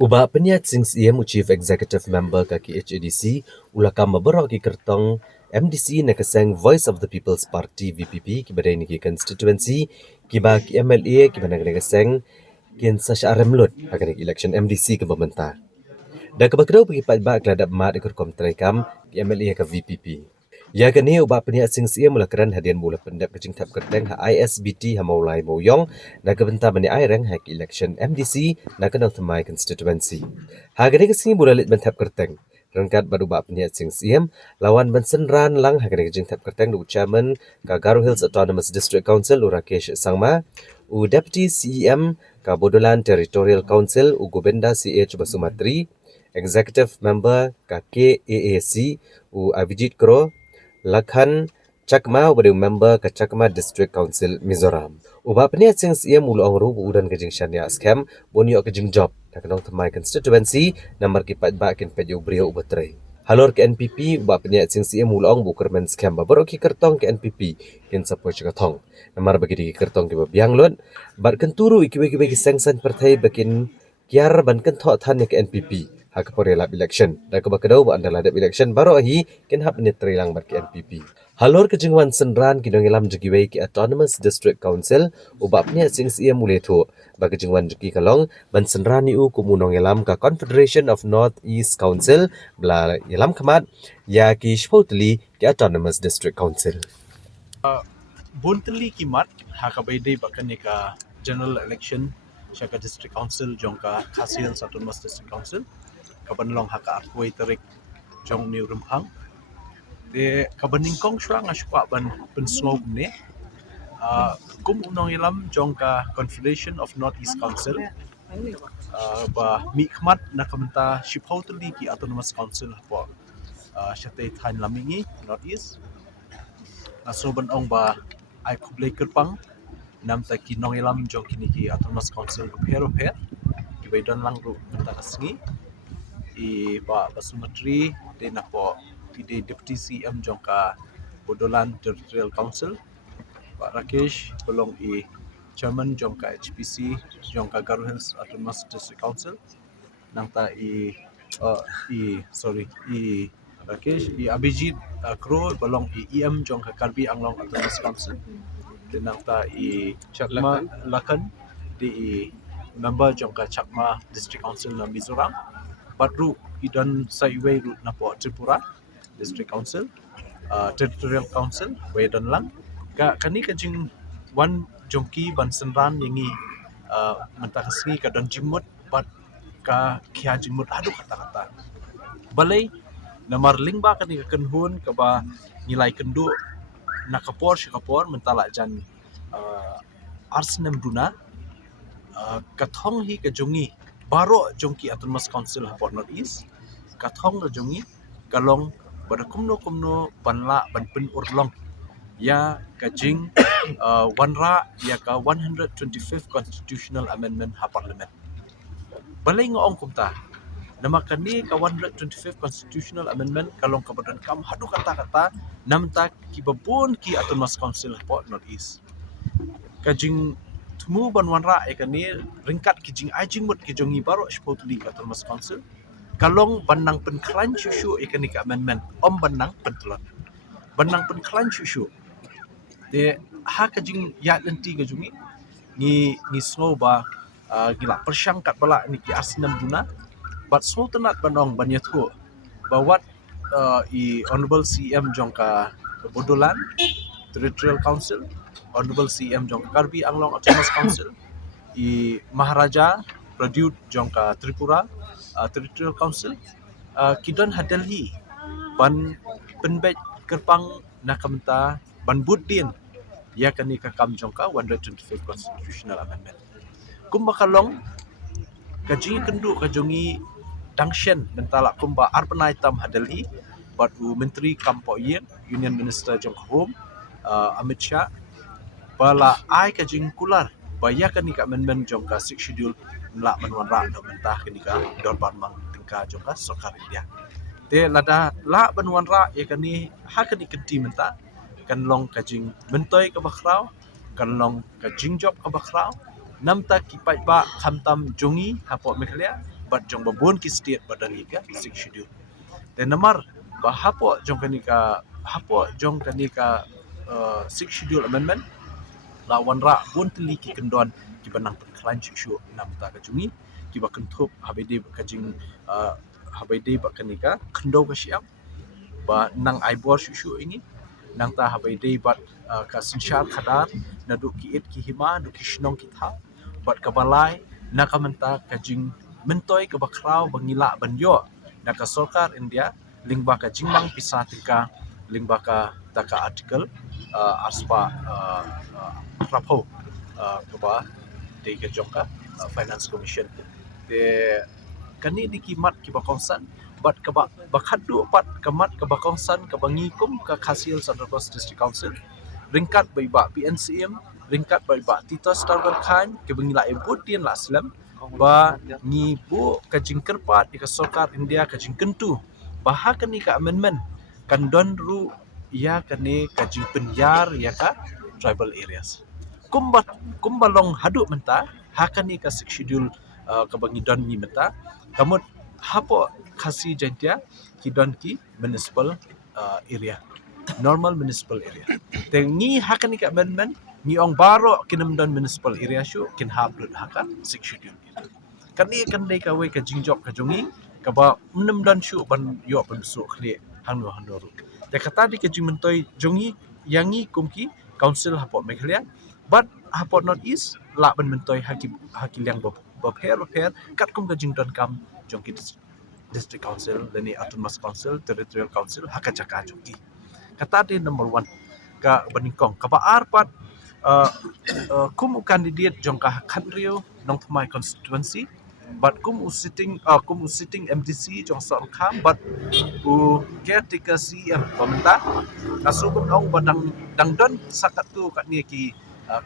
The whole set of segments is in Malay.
Uba peniat sing siem Chief Executive Member ka KHADC ulaka mabarok ki kertong MDC na kaseng Voice of the People's Party VPP ki badai ni ki constituency ki ba ki MLA ki banang na kaseng kin sa syaremlut akan election MDC ke pemerintah. Dan kebakadau pergi ba keladap mat ikut kom terekam ki MLA ke VPP. Ya kini ubah peniat sing sia mula keran hadian mula pendap kecing tap kerteng ha ISBT ha maulai moyong na kebentar bani aireng ha election MDC na kenal temai constituency. Ha kini kesini mula lit bentap kerteng. Rengkat baru ubah peniat sing siem lawan bensenran lang ha kini kecing tap kerteng du chairman ka Garo Hills Autonomous District Council Urakesh Sangma u Deputy CEM ka Bodolan Territorial Council u Gobenda CH Basumatri, Executive Member ka KAAC u Avijit Kro, Lakhan Chakma wadu member ke Chakma District Council Mizoram. Ubah peniat sing sia mulu angru udan kejing syania scam bonio kejing job nak kenong temai constituency namar kipat ba kin pejo brio ubatrai. Halor ke NPP ubah peniat sing sia mulu ang buker men scam babaro ki kertong ke NPP kin support katong. Namar bagi di kertong ke biang lot bar kenturu ikiwe-kiwe ki sengsan partai bakin kiar ban kentok than ke NPP. Hak lap election. Dan kebakadau buat anda ladap election baru ahi kin hap ni terilang bar ke NPP. Halor kejengwan senran kinong ilam jegiwei ki Autonomous District Council ubap ni sing sia mule tu bagi jengwan jegi kalong ban senran ni u kumunong ilam ka Confederation of North East Council bla ilam kemat ya ki shpotli ki Autonomous District Council. Bonteli kimat hakabai day bakan ka general election syaka district council jongka Khasian Autonomous District Council kabanlong haka akwai tarik jong ni rumpang de kabaningkong sywa nga sywa ban pensngog ni kum unong ilam jongka Confederation of North East Council ba mikmat na kamenta shiphaw tali ki Autonomous Council po syatay than lamingi North East nasoban ong ba ay kublay kerpang nam ta kinong ilam jong kini ki Autonomous Council pero kibaidan lang ro ta kasngi i ba Basumatri de na po ide Deputy CM jong ka Bodolan Territorial Council Pak Rakesh belong i Chairman jong ka HPC jong ka Garo Hills Autonomous District Council nang ta i Rakesh i Abhijit Kro belong i EM jong ka Karbi Anglong Autonomous Council nang ta i Chakma Lakhan di member jong ka Chakma District Council na Mizoram Badru idan Saiway na po Tripura District Council Territorial Council Wedan lang kani kajing wan jongki ban senran yangi mentakasni kadan jimut bat ka kia jimut aduh kata-kata balai namar lingba kani kenhun ka ba nilai kendu nakapor syakapor mentala jan arsnem duna kathong hi kajongi baro jongki Autonomous Council Port North East kathong rajongi kalong pada kumno banla banpen urlong ya kajing wanra ya ka 125th Constitutional Amendment ha Parliament balai ngoong kumta nama kani ka 125th Constitutional Amendment kalong kabadan kam hadu kata-kata namta kibabun ki Autonomous Council Port North East kajing tumu banwanra kani ringkat kijing ajing mut kijongi baro spotli Autonomous Council kalong banang penkran syushu kani ka amendment banang pentelon banang penkran syushu de ha kajing ya lenti kajungi ni snow ba gila persyang kat bala ni ki asnam duna but so tenat banong banyathu bawat i honorable CM jongka Bodolan Territorial Council Honorable CM jong Karbi Anglong Autonomous Council i Maharaja Pradyut jongka Tripura Territorial Council kidan hadelhi ban penbet kerpang nakamta ban buddin ya kani kakam jongka 125th Constitutional Amendment kumbakalong kaji kendu kajongi dangshen mentala kumba arbanai tam hadelhi batu menteri kampoyen Union Minister jong Home Amit Shah bala ai kajing kular bayakan ni ka amendment jong ka 6 schedule la manwanra do mentah kini ka dorban mang tingka jong ka sokar dia te lada la banwanra ya kani ha kani kenti menta kan long kajing mentoy ka bakraw kan long kajing job ka bakraw namta kipai ba khamtam jongi hapo meklia but jong babon ki state badan ka 6 schedule then namar bahapo jong kanika hapo jong kanika 6 schedule amendment la wanra bon teli ki kendon ki banang penklan shu nam ta ka jungi ki ba kentup habede ka jing habede ba kanika kendo ka siap ba nang aibor shu ini nang ta habede bat ka sinsyar khadar na du ki it ki hima du ki shnong ki tha bat ka balai na ka menta ka jing mentoi ka bakrau bangila banyo na ka sarkar India lingba ka jingmang pisa tika lingba ka taka article aspa rapo ka ba de ka jongka finance commission de kani dikimat ki ba konsan bat ka ba bakhadu pat kamat ka ba konsan ka bangi kum ka khasil Central Coast District Council ringkat bai ba PNCM ringkat bai ba Tito Stargar Khan ke bangi la ebut tien la Islam ba ngi bu ka jingker pat di ka sarkar India ka jingkentu bahak ni ka amendment kan don ru ya kane ka jingpen yar ya ka tribal areas kumbalong hadu menta hakani ka six schedule ka bangi don ni menta kamut hapo khasi jantia ki don ki municipal area normal municipal area tengi hakani ka amendment ni ong baro kinam don municipal area shu kin hab lut haka six schedule kani kan dei ka we ka jingjok ka jongi ka ba nem dan shu ban yo ban su khli hanu hanu ru te kata di ka jingmentoi jongi yangi kumki council hapo meghalaya but hapo not east la ban mentoi haki liang ba pher kat kum ka jingdon kam jongki district council dani autonomous council territorial council haka jaka jongki kata di number 1 ka baningkong ka ba arpat kum candidate jongka khanrio nong thmai constituency but kum sitting MDC jong sor kham but caretaker CM pementa kasubun ong badang dangdon sakatu kat ni ki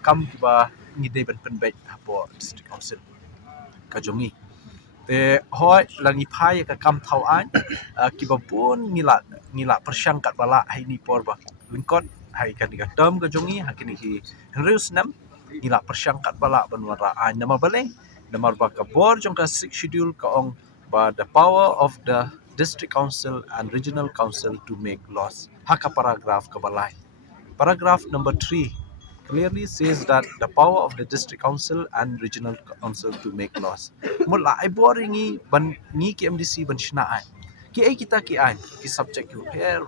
kam ki ba ngide ban penbet hapo district council ka jongi te hoi langi phai ka kam thau an ki ba pun ngila persyang kat bala hai ni por ba lingkot hai kan ka term ka jongi hakini ki henrius nam ngila persyang kat bala banwara an nama baleng namar ba ka bor jong ka 6 schedule ka ong ba the power of the district council and regional council to make laws haka paragraph ka balai paragraph number 3 clearly says that the power of the district council and regional council to make laws mula ai boringi ban ni ki MDC ban shna ai ki ai kita ki ai ki subject ki pair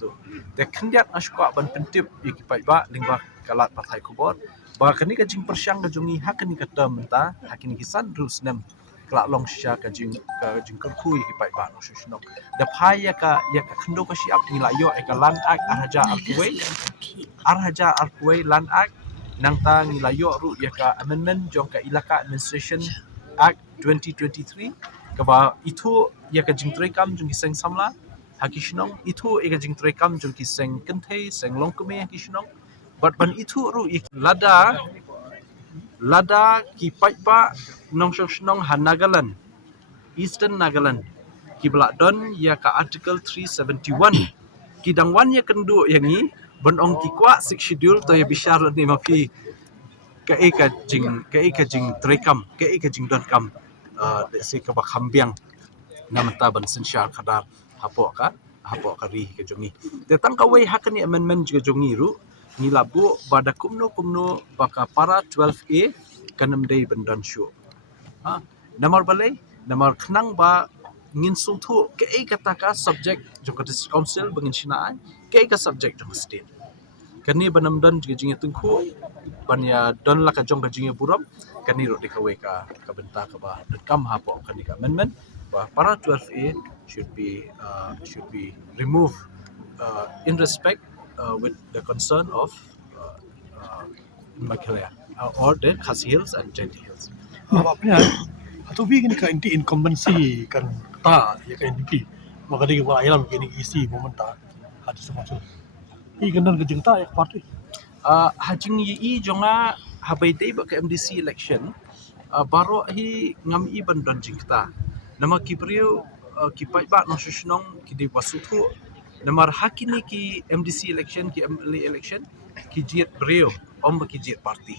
tu te khndiat ashqa ban pentip ki pai ba lingba kalat pathai kubor ba kani ka jing persyang ka jungi hakani ka term ta hakini ki san rules nem kla long sha ka jing kerkhui ki pai ba no shnok da phai ya ka khndo ka siap ni la yo ai ka land act arhaja arkuai land act nang ta ni la yo ru ya ka amendment jong ka ilaka administration act 2023 ka ba itu ya ka jing trekam jong ki seng samla hakishnong itu e ka jing trekam jong ki seng kenthei seng longkme hakishnong but ban itu ru lada ki paipa nong shnong hanagalan eastern nagaland ki bla don ya ka article 371 ki dangwan ya kendu yangi ban ong ki kwa 6 schedule to ya bishar ni mafi ka jing trekam ka jing don kam se ka ba khambiang namta ban sinshar khadar hapo ka ri ka jongi te tang ka wei hakani amendment ka jongi ru ni labu bada kumno baka para 12A kanam dei bandan shu namar balai namar khnang ba ngin sungthu ke kata ka subject jong district council bangin shinaan ke ka subject jong state kani banam dan jingi tungkhu ban ya don la ka jong ka jingi buram kani ro dikawe ka benta ka ba kam hapo kani ka amendment ba para 12A should be removed in respect with the concern of Meghalaya or the Khasi Hills and Jainti Hills. Bapaknya atau begini ka inti incumbency kan ta ya ka NDP maka dia wa ilam gini isi momenta hadis semacam i gandan ke jengta ya parti hajing yi jonga habai dei ba ka MDC election baro hi ngam i bandan jingta nama kibrio ki pai ba no shnong ki di wasuthu namar hakini ki MDC election ki MLA election ki jiet brio om ki jiet parti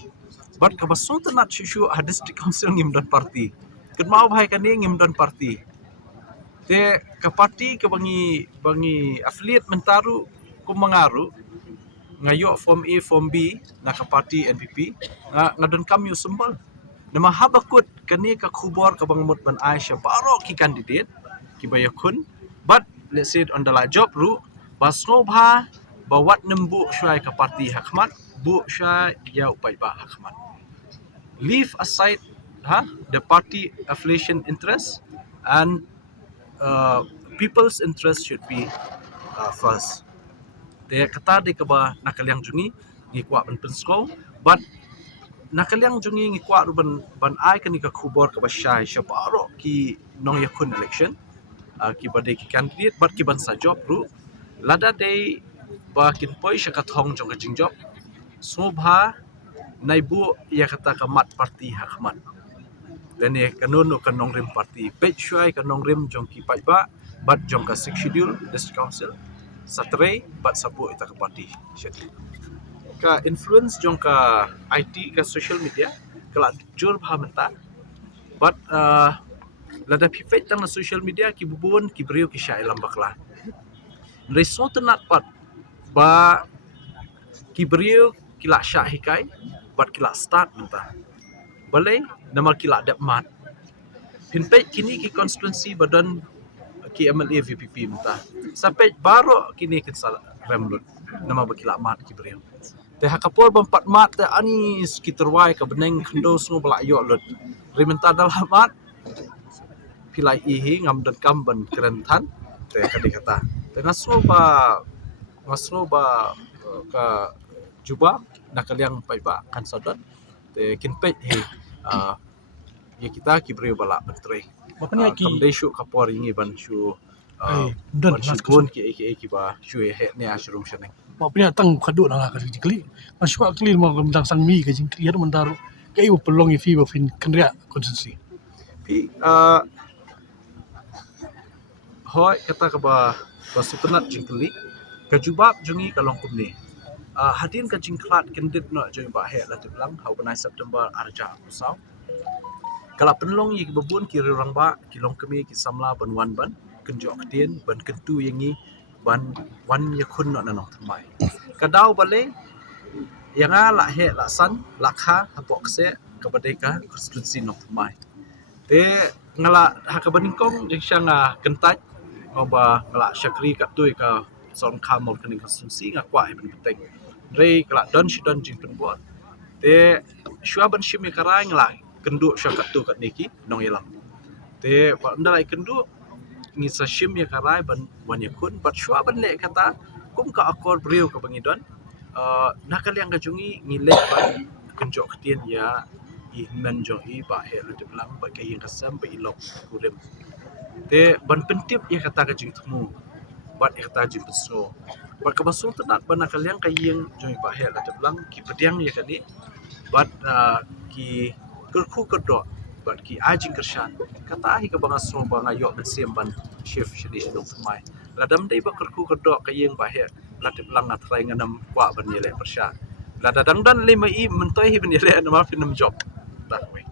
but ka basung tanat shu district council ngim dan parti ken mau bahai kan ni ngim don parti te ke parti ke bangi affiliate mentaru ku mengaru ngayo form A form B na ke parti NPP ngadon kam yu sembal nama habakut kani ka khubor ka bangmut ban Aisyah baro ki candidate ki bayakun but let's say on the job ru basno bha bawat nembu syai ka parti hakmat bu syai ya upai ba hakmat leave aside the party affiliation interest and people's interest should be first. Te kata di keba nakaliang jungi ngikwa ban pensko but nakaliang jungi ngikwa ruban ban ai kan ka khubor ka syai syaparo ki nong yakun election ki bade ki candidate but ki ban sa job ru lada day ba kin poi syakat hong jong ka jing job sobha naibu ya kata ka mat parti hakmat dan ya kanun kanong rim parti page syai kanong rim jong ki pai ba but jong ka six schedule district council satre but sapu ita ka parti syati ka influence jong ka IT ka social media kala jur bha menta but lada pipet tang social media ki bubun ki brio ki syai lambakla reso tenat pat ba ki brio kila syah hikai but kila start menta balai nama kila dap mat pinpet kini ki constituency badan ki MLA VPP menta sampai baru kini ke remlut nama bakila mat ki brio te hakapor bampat mat te ani skiterwai ka beneng khendo semua bala yo lut rimenta dal mat pilai ihi ngam dan kamban kerentan te kadi kata te ngaso ba ka juba nakaliang pai ba kan sadat te kinpet he ya kita ki brio bala bentre Makanya kam dei syu kapor ingi ban syu dan ban syu pun ki ba syu he ne ashrum shaneng makanya tang kadu na ka jikli masuk akli mo gam sang mi ka jingkri har mandaru kai wo pelong fi ba fin kenria konsensi pi hoi kata ka ba sutunat jingkli ka jubab jungi kalong kumni hadin ka jingklat kendit no joi ba he la tiblang hau banai September arja usau kala penlong yi babun ki rang ba ki long kemi ki samla ban wan ban kenjo ktien ban kentu yangi ban wan yakun no nanong tmai kadau bale yang la he la san la kha hapok se kabadeka konstitusi no tmai te ngala hakabaningkong jingsyang kentaj oba ngala syakri ka tui ka son khamol kening konstitusi ngakwa ibn penting rei kala don sidon jing penbuat te syua ban shimi karai ngala kendu syakat tu kat niki nong yelam te ndalai kendu ngi sa shim ya karai ban wan yakun bat syua ban le kata kum ka akor brio ka bangidon nakaliang ka jungi ngile ban kenjok ketien ya i men jo i ba he lu de blang ba ke yin kasam ba ilok kurim te ban pentip ya kata ka jing temu bat ya kata jing peso bat ka basu tenat ban nakaliang ka yin jo i ba he lu de blang ki pediang ya kani bat ki kerku kerdo bat ki ajing kershan kata hi ka banga so banga yo ben sem ban shift shidi dong semai ladam dei ba kerku kerdo ka yin ba he lu de blang na trai nganam kwa ban yele persha la dadang dan lima i mentoi hi ben yele na ma finam job that way